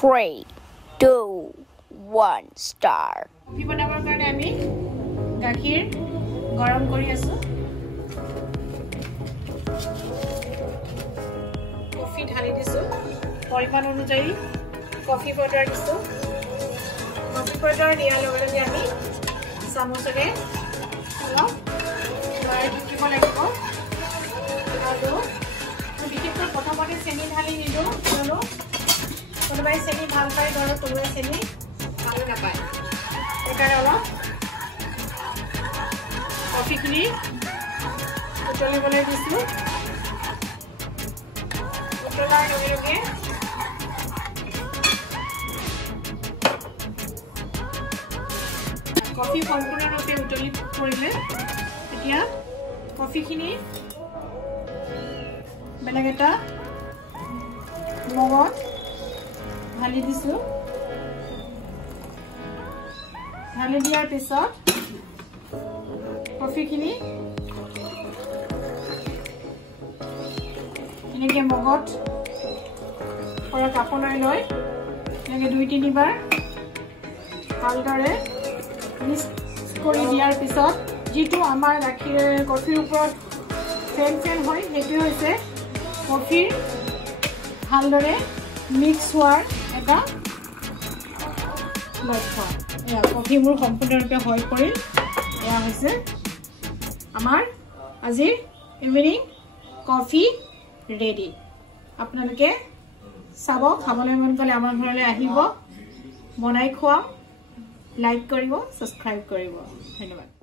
3, 2, 1, start. Coffee বনাবৰ কাৰণে আমি গাখীৰ গৰম কৰি আছো কফি ঢালি দিছো পৰিমাণ অনুযায়ী কফি পাউডাৰ দিছো কফি পাউডাৰ দিয়াৰ লগে লগে আমি চামুচেৰে অলপ লৰাই থাকিব লাগিব আৰু বিশেষকৈ প্ৰথমতে চেনি ঢালি নিদিওঁ কিয়নো কোনোবাই চেনি ভাল পায় ধৰক কোনোবাই চেনি ভাল নাপায় সেইকাৰণে অলপ কফিখিনি উতলিবলৈ দিছোঁ উতলাৰ লগে লগে কফি সম্পূৰ্ণৰূপে উতলি পৰিলে এতিয়া কফিখিনি বেলেগ এটা মগত ঢালি দিছোঁ ঢালি দিয়াৰ পিছত কফিখিনি এনেকৈ মগত পৰা কাপোনাই লৈ এনেকৈ 2-3 বাৰ ভালদৰে মিক্স কৰি দিয়াৰ পিছত যিটো আমাৰ গাখীৰ কফিৰ ওপৰত ফেন হয় সেইটো হৈছে কফিৰ ভালদৰে মিক্স হোৱাৰ এটা লক্ষ্য এয়া কফি মোৰ সম্পূৰ্ণৰূপে হৈ পৰিল এয়া হৈছে আমাৰ আজিৰ ইভিনিং কফি ৰেডি আপোনালোকে চাব খাবলৈ মন গ'লে আমাৰ ঘৰলৈ আহিব বনাই খোৱাম লাইক কৰিব সাবস্ক্ৰাইব কৰিব ধন্যবাদ